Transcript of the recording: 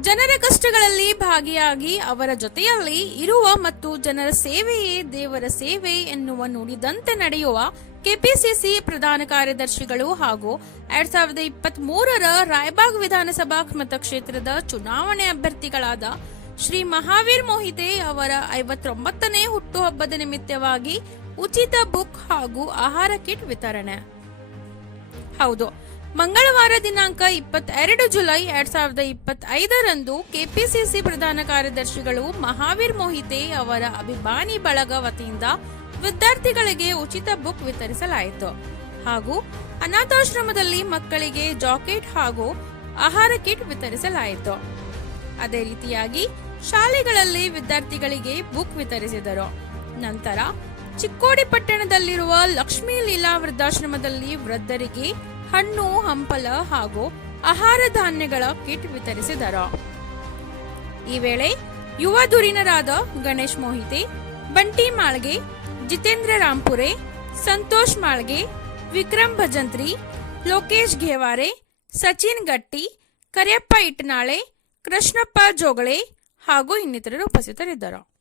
ಜನರ ಕಷ್ಟಗಳಲ್ಲಿ ಭಾಗಿಯಾಗಿ ಅವರ ಜೊತೆಯಲ್ಲಿ ಇರುವ ಮತ್ತು ಜನರ ಸೇವೆಯೇ ದೇವರ ಸೇವೆ ಎನ್ನುವ ನುಡಿದಂತೆ ನಡೆಯುವ ಕೆಪಿಸಿಸಿ ಪ್ರಧಾನ ಕಾರ್ಯದರ್ಶಿಗಳು ಹಾಗೂ ಎರಡ್ ಸಾವಿರದ ಇಪ್ಪತ್ತ್ ಮೂರರ ರಾಯಬಾಗ್ ವಿಧಾನಸಭಾ ಮತಕ್ಷೇತ್ರದ ಚುನಾವಣೆ ಅಭ್ಯರ್ಥಿಗಳಾದ ಶ್ರೀ ಮಹಾವೀರ್ ಮೋಹಿತೆ ಅವರ ಐವತ್ತೊಂಬತ್ತನೇ ಹುಟ್ಟುಹಬ್ಬದ ನಿಮಿತ್ತವಾಗಿ ಉಚಿತ ಬುಕ್ ಹಾಗೂ ಆಹಾರ ಕಿಟ್ ವಿತರಣೆ. ಹೌದು ಮಂಗಳವಾರ ದಿನಾಂಕ ಇಪ್ಪತ್ತೆರಡು ಜುಲೈ ಎರಡ್ ಸಾವಿರದ ಇಪ್ಪತ್ತೈದರಂದು ಕೆಪಿಸಿಸಿ ಪ್ರಧಾನ ಕಾರ್ಯದರ್ಶಿಗಳು ಮಹಾವೀರ್ ಮೋಹಿತೆ ಅವರ ಅಭಿಮಾನಿ ಬಳಗ ವತಿಯಿಂದ ವಿದ್ಯಾರ್ಥಿಗಳಿಗೆ ಉಚಿತ ಬುಕ್ ವಿತರಿಸಲಾಯಿತು. ಹಾಗೂ ಅನಾಥಾಶ್ರಮದಲ್ಲಿ ಮಕ್ಕಳಿಗೆ ಜಾಕೆಟ್ ಹಾಗೂ ಆಹಾರ ಕಿಟ್ ವಿತರಿಸಲಾಯಿತು. ಅದೇ ರೀತಿಯಾಗಿ ಶಾಲೆಗಳಲ್ಲಿ ವಿದ್ಯಾರ್ಥಿಗಳಿಗೆ ಬುಕ್ ವಿತರಿಸಿದರು. ನಂತರ ಚಿಕ್ಕೋಡಿ ಪಟ್ಟಣದಲ್ಲಿರುವ ಲಕ್ಷ್ಮೀ ಲೀಲಾ ವೃದ್ಧಾಶ್ರಮದಲ್ಲಿ ವೃದ್ಧರಿಗೆ ಹಣ್ಣು, ಹಂಪಲ ಹಾಗೂ ಆಹಾರ ಧಾನ್ಯಗಳ ಕಿಟ್ ವಿತರಿಸಿದರು. ಈ ವೇಳೆ ಯುವ ಧುರೀಣರಾದ ಗಣೇಶ್ ಮೋಹಿತೆ, ಬಂಟಿ ಮಾಳ್ಗೆ, ಜಿತೇಂದ್ರ ರಾಂಪುರೆ, ಸಂತೋಷ್ ಮಾಳ್ಗೆ, ವಿಕ್ರಮ್ ಭಜಂತ್ರಿ, ಲೋಕೇಶ್ ಘೇವಾರೆ ಸಚಿನ್ ಗಟ್ಟಿ, ಕರಿಯಪ್ಪ ಇಟ್ನಾಳೆ, ಕೃಷ್ಣಪ್ಪ ಜೋಗಳೆ ಹಾಗೂ ಇನ್ನಿತರರು ಉಪಸ್ಥಿತರಿದ್ದರು.